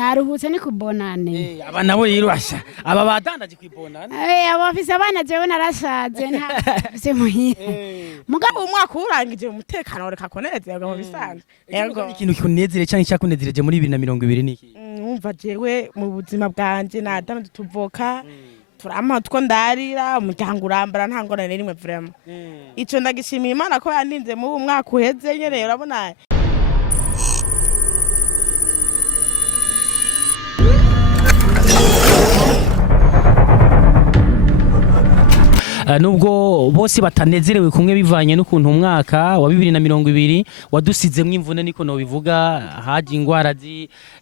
naruhutse ni kubonane aba nabo rero asha aba badandaje kwibonane abafise abana jewe narashaje ntafise muhira mugabo umwaka urangije umutekano reka konezerwa mu bisanzwe yego ikintu kunezere cyangwa cyakunezereje muri 2020 niki umva jewe mu buzima bwanje nadandaje tuvoka turama two ndarira umuryango urambara nta ngorane rimwe vraiment ico ndagishimiye Imana ko yaninze mu mwaka uheze nyene urabona nubwo bose batanezerewe kumwe bivanye n'ukuntu umwaka wa 2020 wadusizemwe imvune niko no bivuga haje ingwara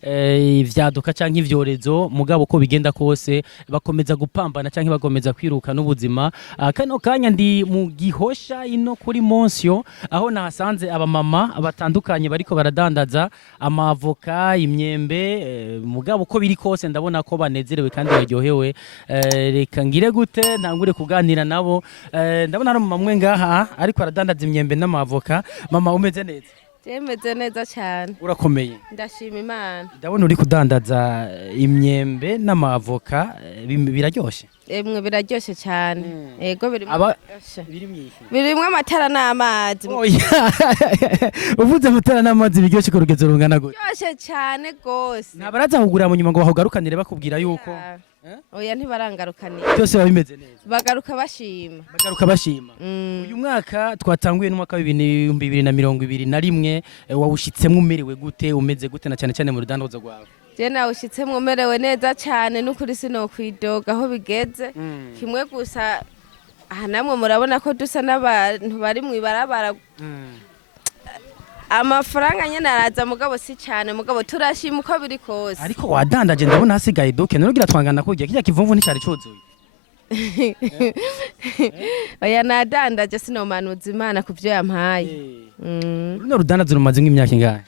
ivyaduka canke ivyorezo mugabo ko bigenda kose bakomeza gupambana canke bakomeza kwiruka n'ubuzima kano kanya ndi mu Gihosha ino kuri Monsio aho nahasanze abamama batandukanye bariko baradandaza amavoka imyembe mugabo ko biri kose ndabona ko banezerewe kandi baryohewe reka ngire gute ntangure kuganira nabo ndabona ari mama mwe ngaha ariko aradandaza imyembe n'amavoka mama umeze neza Meze neza cyane urakomeye ndashima Imana ndabona uri kudandaza imyembe n'amavoka biraryoshe emwe biraryoshe cyane yego birimwe amatara n'amazi uvuze amatara n'amazi biryoshe ko rugezo rungana gute byoshe cyane gose ntabaraza kugura mu nyuma ngo bahugarukanire bakubwira yuko oya ntibarangarukanira byose bimeze neza bagaruka bashima uyu mwaka twatanguye n'umwaka wa 2021 wawushitsemo umerewe gute umeze gute na cyane cyane mu rudandazwa rwawe je nawushitsemo umerewe neza cyane n'ukuri sinokwidoga aho bigeze kimwe gusa aha namwe murabona ko dusa n'abantu bari mu ibarabara amafaranga nyene araza mugabo si cyane mugabo turashima uko biri kose ariko wadandaje ndabona hasigaye doke nugira twangana ko kijya kivumvu nticari cuzuye oya nadandaje sinomanuza Imana kuvyo yampaye runo rudandaza rumaze nk'imyaka ingahe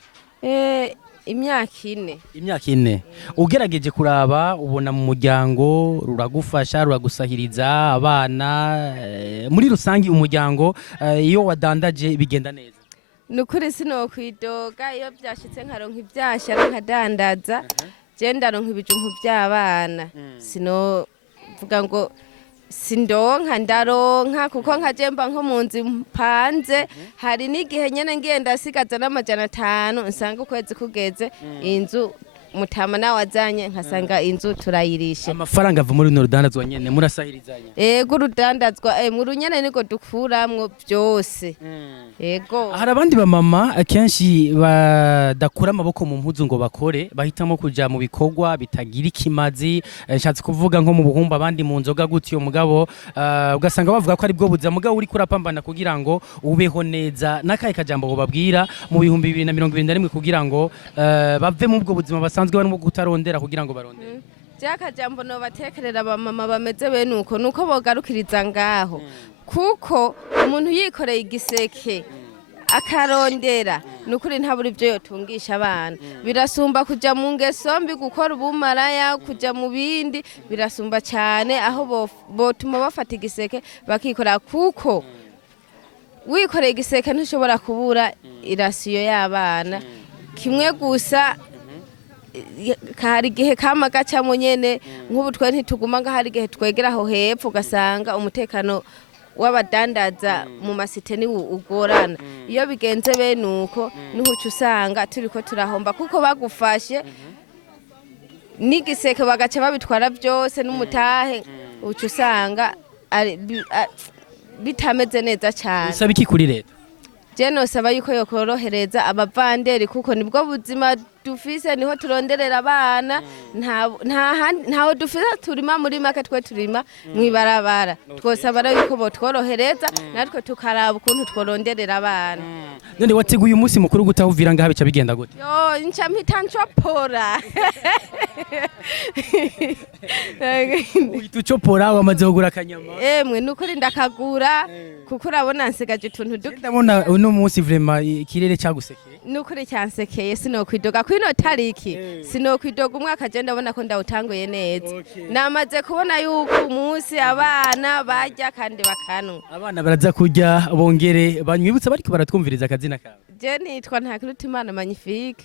imyaka 4 ugerageje kuraba ubona mu muryango ruragufasha ruragusahiriza abana muri rusangi umuryango iyo wadandaje bigenda neza nukuri sinokwidoga iyo byashitse nkaronka ibyashya nkadandaza je ndaronka ibijumpu by'abana sinovuga ngo sindonka ndaronka kuko nkajemba nko mu nzi mpanze hari n'igihe nyene ngenda sigaza n'amajana 5 nsanga ukwezi kugeze inzu mutama nawe azanye nkasanga inzu turayirisha amafaranga ava muri no rudandazwa nyene murasahirizanya yego rudandazwa mu runyene niko dukuramwo byose yego hari abandi bamama akenshi badakura amaboko mu mpuzu ngo bakore bahitamo kuja mu bikorwa bitagira ikimazi nshatse kuvuga nko mu buhumba abandi mu nzoga gutyo mugabo ugasanga bavuga ko ari bwo buza mugabo uri kurapambana kugira ngo ubeho neza nakaye kajambo babwira mu 2021 kugira ngo bave mu bwo buzima basanzwe barimo gutarondera kugira ngo barondere Jakajambo no batekerera abamama bameze bene nuko bogarukiriza ngaho kuko umuntu yikoreye igiseke akarondera nukuri ntaburi ibyo yotungisha abana birasumba kuja mu ngeso mbi gukora ubumaraya kuja mu bindi birasumba cyane aho botuma bafata igiseke bakikora kuko wikoreye igiseke ntushobora kubura irasiyo y'abana kimwe gusa hari igihe kama gacamo nyene nk'ubu twe ntituguma nga hari igihe twegera aho hepfo ugasanga umutekano w'abadandaza mu masite ni ugorana iyo bigenze bene uko n'uhuca usanga turiko turahomba kuko bagufashe n'igiseke bagaca babitwara byose n'umutahe uca usanga bitameze neza cyane usaba iki kuri leta je nosaba yuko yokorohereza abavanderi kuko nibwo buzima dufise niho turonderera abana ntaho dufise turima muri make twe turima mwibarabara twosaba yuko botworohereza natwe tukaraba ukuntu tworonderera abana none wateguye umunsi mukuru gutahuvira ngaha bica bigenda gute yo nca mpita ncopora ucopora wamaze kugura akanyama emwe nukuri ndakagura kuko urabona nsigaje utuntu duke ndabona uno munsi vraiment ikirere cyagusekeye nukuri cyansekeye sinokwidoga kwino tariki sinokwidoga umwaka je ndabona ko ndawutanguye neza namaze kubona yuko umunsi abana barya kandi bakanwa abana baraza kurya bongere banywibutsa bariko baratwumviriza akazina kawe je nitwa Ntakirutimana Magnifique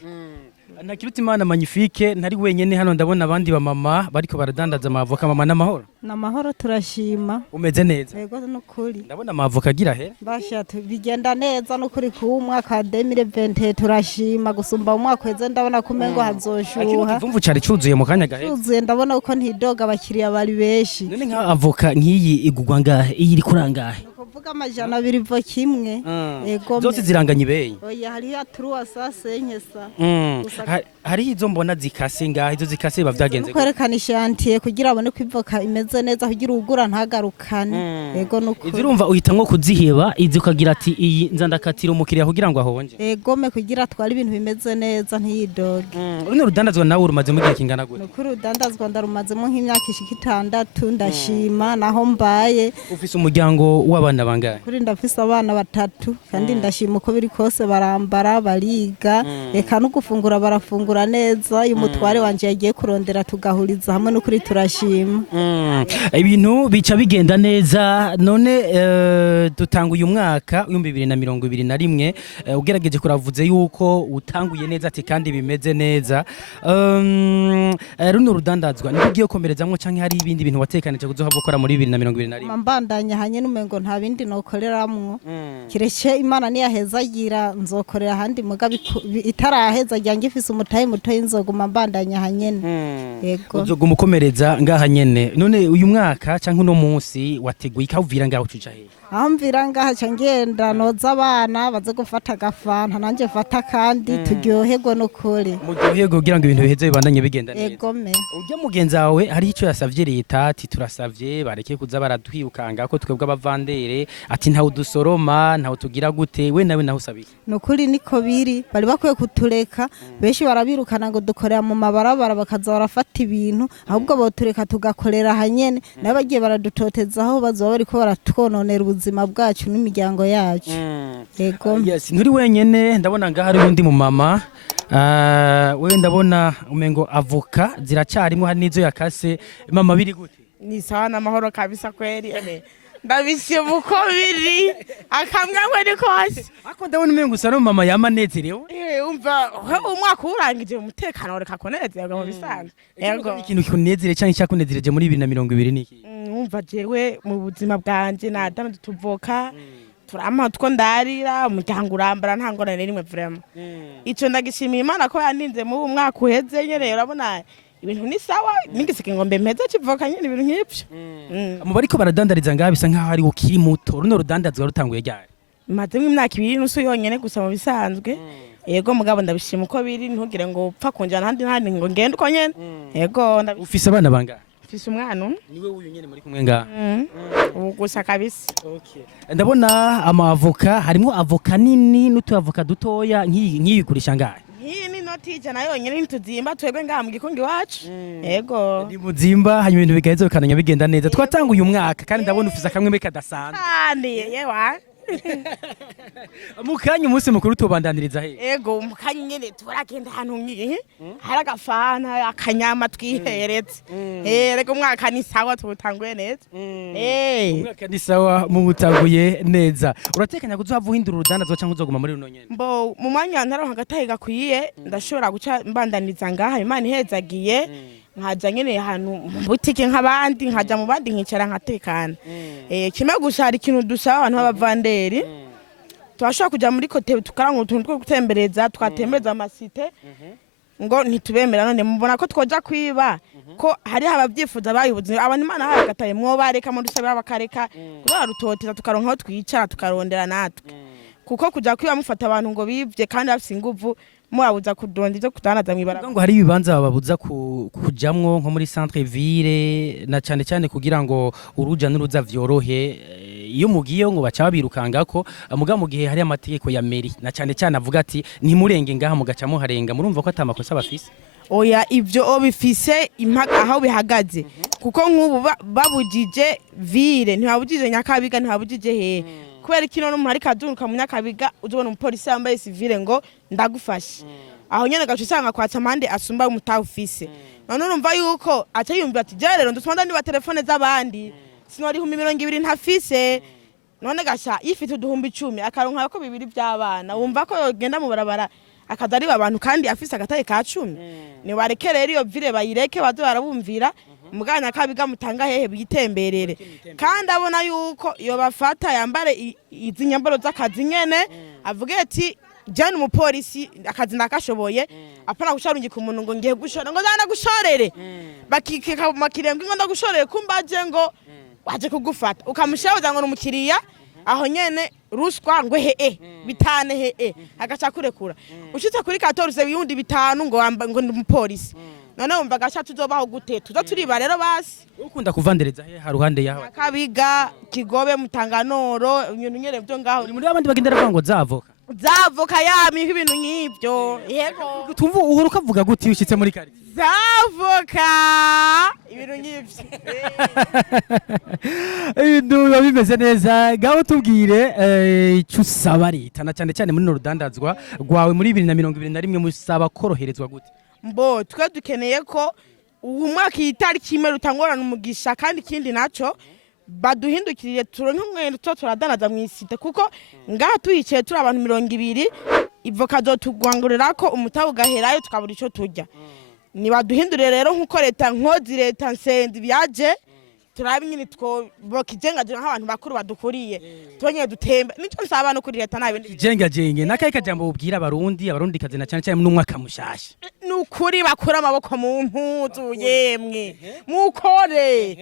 Ntakirutimana magnifique ntari wenyene hano ndabona abandi ba mama bariko baradandaza amavoka mama n'amahoro Namahoro turashima. umeze neza Yego nukuri. ndabona amavoka agira he Basha bigenda neza nukuri ku mwaka 2020 turashima gusumba umwaka weze ndabona kumengo hazoshuha. ikivumvu cari cuzuye mu kanya gahe Tuzuye ndabona uko ntidoga abakiriya bari beshi. none nka avoka nk'iyi igugwa ngahe iyi iri kurangahe Kuvuga amajana abiri vo kimwe. Yego. zose ziranganye ibeyi Oya hari ya truwa sase nkesa. hari izo mbona zikase ngahe izo zikase bavyagenze Kwerekana ishantiye kugira abone ko ivoka imeze neza kugira ugura ntagarukane. Yego nukuri. izirumva uhitamwo kuziheba izi ukagira ati iyi nzandakatira umukiriya kugira ngo ahonje Egome kugira twari ibintu bimeze neza ntiyidoge. runo rudandazwa nawe urumaze mu gihe kingana gute Nukuri udandazwa ndarumazemo nk'imyaka ishika 6 ndashima naho mbaye. ufise umuryango w'abana bangahe Kuri ndafise abana 3 kandi ndashima uko biri kose barambara bariga eka no gufungura barafungura neza uyu mutware wanje yagiye kurondera tugahuriza hamwe no kuri turashima. ibintu bica bigenda neza none dutanga uyu mwaka 2021 ugerageje kuravuze yuko utanguye neza ati kandi bimeze neza runo rudandazwa niko ugiye komerezamwo canke hari ibindi bintu watekanije kuzohava gukora muri 2021 Mbandanya hanye numengo nta bindi nokoreramwo kireke Imana niyahezagira nzokorera handi mugabe itaraheza ryange ifise umutahe muto y'inzoguma mbandanya hanyene. Yego uzoguma ukomereza ngaha nyene none uyu mwaka canke uno munsi wateguye ikavira ngaho cuca he aho mvira ngaha ca ngenda noza abana baze gufata agafanta nanje mfata kandi turyoherwe n'ukuri muryoherwe kugira ngo ibintu biheze bibandanye bigenda neza. Egome Ujya mugenzi wawe hari ico yasavye leta ati turasavye bareke kuza baratwirukanga ko twebwe abavandere ati ntawe dusoroma ntawe tugira gute we nawe naho usabiye nukuri niko biri bari bakwiye kutureka benshi barabirukana ngo dukorera mu mabarabara bakaza barafata ibintu ahubwo botureka tugakorera hanyene nayo bagiye baradutotezaho bazoba bariko baratwononera ubuzima bwacu n'imiryango yacu. Yego yes nturi wenyene ndabona ngaha hari undi mu mama we ndabona umengo avoka ziracarimwe hari nizo yakase mama biri gute ni sawa n'amahoro kabisa kweri ndabishye uko biri akamwe ni kose ako ndabona umengo usa no mama yamanezerewe umva umwaka urangije umutekano reka konezerwa mu bisanzwe yego ikintu kikunezere cyangwa cyakunezereje muri 2020 niki umva jewe mu buzima bwanje nadama tuvoka turama two ndarira umuryango urambara nta ngorane rimwe vraiment ico ndagishimiye Imana ko yaninze mu mwaka uheze nyene urabona ibintu ni sawa ningisike ngombe meze kivoka nyene ibintu nk'ibyo mu bariko baradandariza ngaha bisa nkaho ari ukiri muto runo rudandazwa rutanguye ryari maze imyaka 2 nusu yonyene gusa mu bisanzwe yego mugabo ndabishima uko biri ntugire ngo upfa kunjana handi ngo ngende uko nyene yego ufise abana bangahe ufise umwana niwe uyu nyene muri kumwe ngaha gusa kabisa ndabona amavoka harimo avoka nini n'utuavoka dutoya nk'iyi kurisha ngahe iyi ni noti ijana yonyene ntituzimba twebwe ngaha mu gikungi wacu yego ni muzimba hanyuma ibintu bigaheza bikananya bigenda neza twatanga uyu mwaka kandi ndabona ufise akamwe kadasanzwe kandi yewa mukanya umunsi mukuru tubandaniriza he ego mukanya nyene turagenda ahantu ngiye hari agafana akanyama twiheretse rego umwaka ni sawa tubutanguye neza umwaka ni sawa mubutanguye neza uratekanya kuzohava uhindura urudandazwa cyangwa uzoguma muri runo nyene mbo mu mwanya ntaro hagatahe gakwiye ndashobora guca mbandaniza ngaha Imana ihezagiye nkaja nyene ahantu mu butike nk'abandi nkaja mu bandi nkicara nkatekana kimwe gusa hari ikintu dusaba abantu b'abavanderi twashobora kuja muri kote tukaranga utuntu two gutembereza twatembereza amasite ngo ntitubemera none mubona ko twoja kwiba ko hari abavyifuza bayibuze abantu Imana hagataye mwo bareka mu dusaba bakareka barutoteza tukaronka aho twicara tukarondera natwe kuko kuja kwiba mufata abantu ngo bivye kandi bafise inguvu mwabuza kudonda ivyo kudanaza mwibara ngo hari ibibanza babuza kujamwo nko muri centre ville na cyane cyane kugira ngo uruja n'uruza vyorohe iyo mugiye ngo baca babirukangako muga mu gihe hari amategeko ya meri na cyane cyane avuga ati ntimurenge ngaha mugaca muharenga murumva ko atamakosa bafise oya ivyo bifise impaka aho bihagaze kuko nk'ubu babujije ville ntibabujije Nyakabiga ntibabujije he kubera kino no muri kaduruka mu Nyakabiga uzobona umupolisi yambaye civile ngo ndagufashe aho nyene gacu usanga kwatsa amande asumba umutaha ufise none urumva yuko aca yumva ati je rero ndusonda ndiba telefone z'abandi sinori 220 ntafise none gasha ifite uduhumbi 10 akaronka ko bibiri by'abana wumva ko yogenda mu barabara akaza ari abantu kandi afise agataye ka 10 nibareke rero iyo vile bayireke bazo barabumvira muganya kabiga mutanga hehe bitemberere kandi abona yuko iyo bafata yambare izi nyambaro z'akazi nyene avuge ati jana umupolisi akazi nakashoboye apana gusharungika umuntu ngo ngiye gushora ngo zana gushorere bakikeka makirengo ngo ndagushorere kumbaje ngo waje kugufata ukamushabuza ngo umukiriya aho nyene ruswa ngo bitane agaca kurekura ushitse kuri 14 biyundi bitanu ngo umupolisi none umva gasha tuzobaho gute tuzo turiba rero basi ukunda kuvandereza he haruhande yaho kabiga kigobe mutanganoro ibintu nyere byo ngaho muri abandi bagendera kwango zavoka yami ibintu nk'ibyo yego tumva uhora ukavuga gute ushitse muri kari zavoka ibintu nk'ibyo ibintu bimeze neza gaho tubwire icyo usaba leta na cyane cyane muri urudandazwa rwawe muri 2021 musaba koroherezwa gute mbo twe dukeneye ko uyu mwaka itariki imwe rutangorana umugisha kandi ikindi naco baduhindukirire turonke umwenda turadanaza mu isite kuko ngaha tuyicaye turi abantu 200 ivoka zotugwangurira ko umutabu gaherayo tukabura ico turya ni baduhindurire rero nkuko leta nkozi leta nsendi byaje turabi nyine bokijengajenga nk'abantu bakuru badukuriye tubonye dutemba nico nsaba no kuri leta nabindi jengajenge nakaye kajambo ubwira abarundi kazi na cyane cyane n'umwaka mushasha nukuri bakura amaboko mu mpuzu yemwe mukore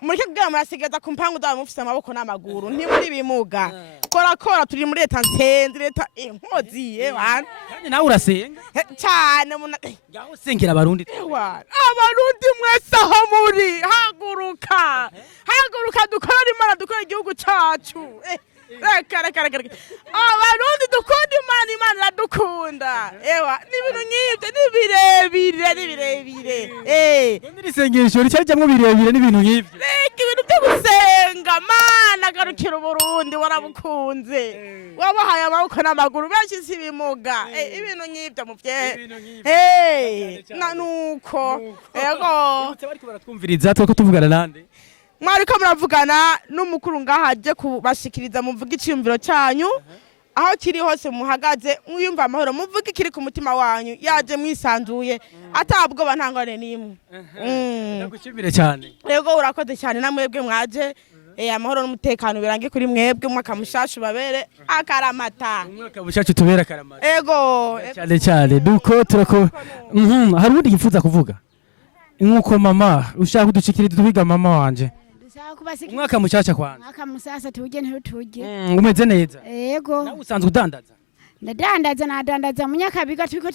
mureke kugira murasigeza ku mpangu zabo mufise amaboko n'amaguru ntimuri bimuga kora turi muri leta nsenzi leta inkozi bana kandi nawe urasenga cyane gaho sengera abarundi mwese aho muri haguruka dukorera Imana dukorera igihugu cacu reka abarundi dukunda Imana iradukunda ewa n'ibintu nk'ibyo nibirebire n'isengesho ricyajyamwo birebire n'ibintu nk'ibyo reka ibintu byo gusenga Mana garukira Burundi warabukunze wabahaye amaboko n'amaguru benshi si bimuga ibintu nk'ibyo nanuko yego bariko baratwumviriza tweko tuvugana nande mwariko muravugana n'umukuru ngahaje kubashikiriza muvuga iciyumviro cyanyu aho kiri hose muhagaze mwiyumva amahoro muvuga ikiri ku mutima wanyu yaje mwisanzuye atabwoba ntangane nimwe ndagushimire cyane yego urakoze cyane namwebwe mwaje amahoro n'umutekano birange kuri mwebwe umwaka mushasha babere akaramata umwaka mushasha tubera akaramata yego cyane duko turako hari undi yifuza kuvuga nkuko mama ushaka kudushikiriza tubiga mama wanje umwaka mushasha kwanza umwaka musasa tuje ntutuje umeze neza yego nawe usanzwe udandaza nadandaza munyakabiga turiko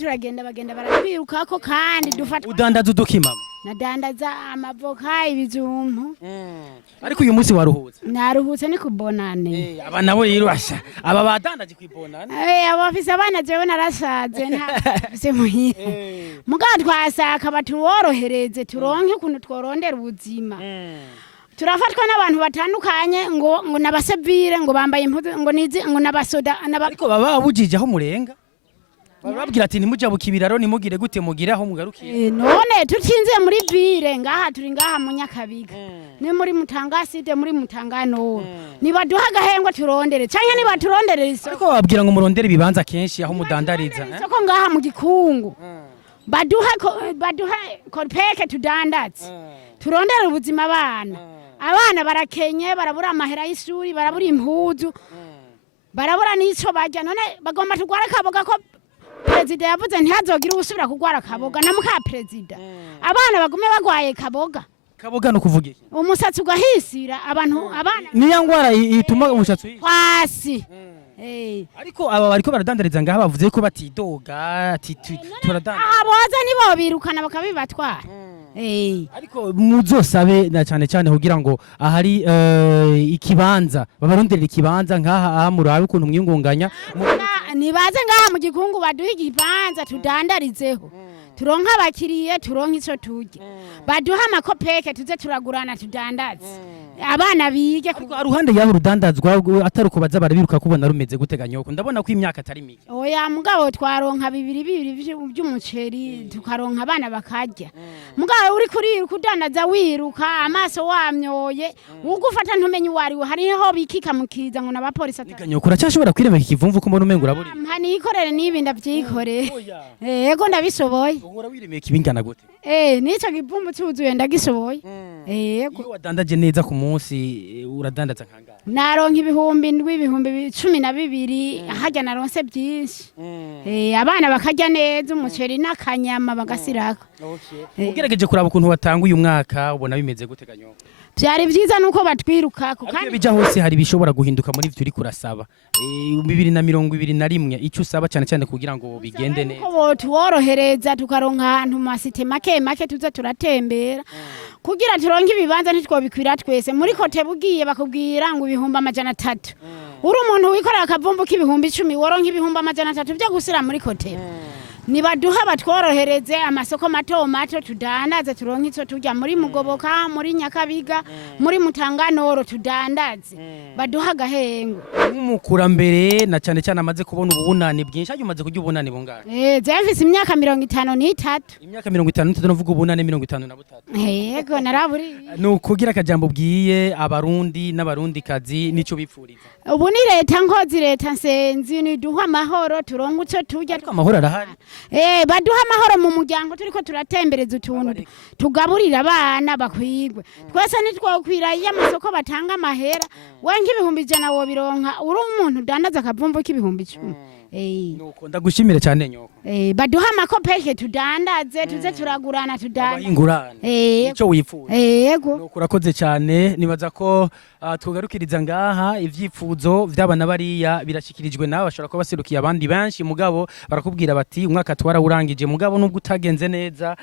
bagenda baratwirukako kandi dufatwa udandaza udukima nadandaza amavoka ibijumbu ariko uyu munsi waruhutse naruhutse ni kubonane aba nabo rero asha aba badandaje kwibonane abo bafise abana jewe narasaze ntafise muhira mugabo twasaka batuworohereze turonke ukuntu tworondera ubuzima turafatwa n'abantu batandukanye ngo nabasebire ngo bambaye impuzu ngo nizi ngo nabasoda ariko baba bujije aho murenga bababwira ati nimujya bukibiraro nimugire gute mugire aho mugarukiye none tutinze muri vire ngaha turi ngaha mu Nyakabiga ni muri Mutangaside muri Mutangano nibaduha gahengwa turondere canke nibaturondere isoko ariko bababwira ngo murondere ibibanza kenshi aho mudandariza isoko ngaha mu Gikungu baduha kopeke tudandatse turondere ubuzima abana barakenye barabura amahera y'ishuri barabura impuzu barabura n'ico barya none bagomba tugwara kaboga ko perezida yavuze ntihazogira ubusubira kugwara kaboga na muka perezida abana bagume bagwaye kaboga no kuvuga iki umusatsi ugahisira abana niya ngwara ituma umusatsi kwasi ariko aba bariko baradandariza ngaha bavuze ko batidoga ati turadandariza aboza nibo birukana bakabibatwara ariko muzosabe na cyane cyane kugira ngo ahari ikibanza babaronderera ikibanza ngaha murabe ukuntu mwiyungunganya nibaze ngaha mu Gikungu baduha ikibanza tudandarizeho turonka abakiriye turonka ico turya baduha amakopeke tuze turagurana tudandaze abana bige ariko aruhande yaho urudandazwa atari uko baza barabiruka kubona rumeze guteganya uko ndabona ko imyaka atari mike oya mugabo twaronka bibiri by'umuceri tukaronka abana bakarya mugabo uri kuriruka udandaza wiruka amaso wamyoye ugufata ntumenye uwariwe hariho bikikamukiriza ngo n'abapolisi atanyoko uracyashobora kwiremeka ikivumvu ko mbona umengo uraburi mpanikorere nibi ndavyikore yego ndabisoboye uhora wiremeka ibingana gute nico kivumvu cyuzuye ndagisoboye yego iyo wadandaje neza ku munsi uradandaza nkangana naronka ibihumbi ndwi ibihumbi 12 hajya naronse byinshi abana bakarya neza umuceri n'akanyama bagasiraka ugerageje kuraba ukuntu watanga uyu mwaka ubona bimeze gute kanyo byari byiza nuko batwiruka kandi bija hose hari bishobora guhinduka muri ivyo uri kurasaba 2021 icyo usaba cyane cyane kugira ngo bigende neza ko tuworohereza tukaronka ahantu masite make tuza turatembera kugira turonke ibibanza ntitwobikwira twese muri kote bugiye bakubwira ngo ibihumbi 300 uri umuntu wikorera akavumbu k'ibihumbi 10 woronka ibihumbi 300 byo gusira muri kote nibaduha batworohereze amasoko mato tudandaze turonke ico turya muri mugoboka muri nyakabiga muri mutanganoro tudandaze baduha gahengo nk'umukurambere na cyane cyane amaze kubona ubunani bwinshi aje umaze kujya ubunani bungana Jefise imyaka 53 imyaka 53 novuga ubunani 53 yego naraburi nukugira akajambo bwiye abarundi n'abarundi kazi nico bipfuriza ubu ni leta nkozi leta nsenzi ni duha amahoro turonke uco turya ariko amahoro arahari baduha amahoro mu muryango turiko turatembereza utuntu tugaburira abana bakwigwe twese nitwokwira y'amasoko batanga amahera wenke ibihumbi 100 wo bironka uri umuntu dandaza akavumbu k'ibihumbi 10 nuko ndagushimire cyane nyoko baduha amakopeke tudandaze tuze turagurana tudandazingurana ico wipfuza yego nuko urakoze cyane nibaza ko tugarukiriza ngaha ivyipfuzo vy'abana bariya birashikirijwe nawe bashobora kuba baserukiye abandi benshi mugabo barakubwira bati umwaka twarawurangije mugabo nubwo utagenze neza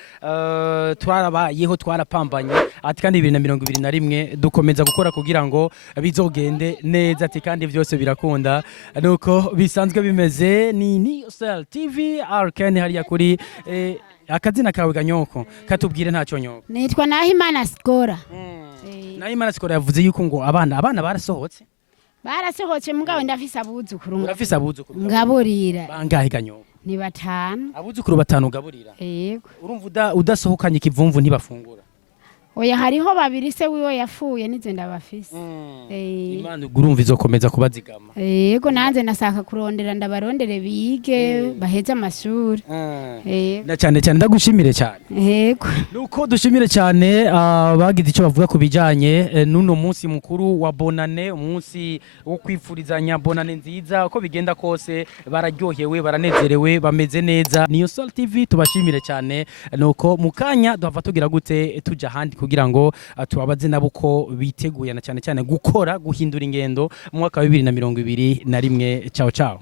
twarabayeho twarapambanye ati kandi 2021 dukomeza gukora kugira ngo bizogende neza ati kandi byose birakunda nuko bisanzwe bimeze ni Cell TV Arkane hariya kuri akazina kawe ganyoko katubwire ntacyo nyoko nitwa Nahimana Skora Nahimana Skora yavuze yuko ngo abana barasohotse mugabo ndafise abuzukuru urafise abuzukuru ngaburira bangahe ganyoko ni 5 abuzukuru 5 ugaburira yego urumva udasohokanye ikivumvu ntibafungura oya hariho 2 se wiwe yafuye nize ndabafise Imana urumva izokomeza kubazigama yego nanze nasaka kurondera ndabarondere bige baheze amashuri na cyane ndagushimire cyane yego nuko dushimire cyane bagize icyo bavuga ku bijanye nuno munsi mukuru wa bonane umunsi wo kwifurizanya bonane nziza uko bigenda kose bararyohewe baranezerewe bameze neza niyo Cell TV tubashimire cyane nuko mukanya duhava tugira gute tuja handi kugira ngo tubabaze nabo ko biteguye na cyane guhindura ingendo mu mwaka wa 2021 ciao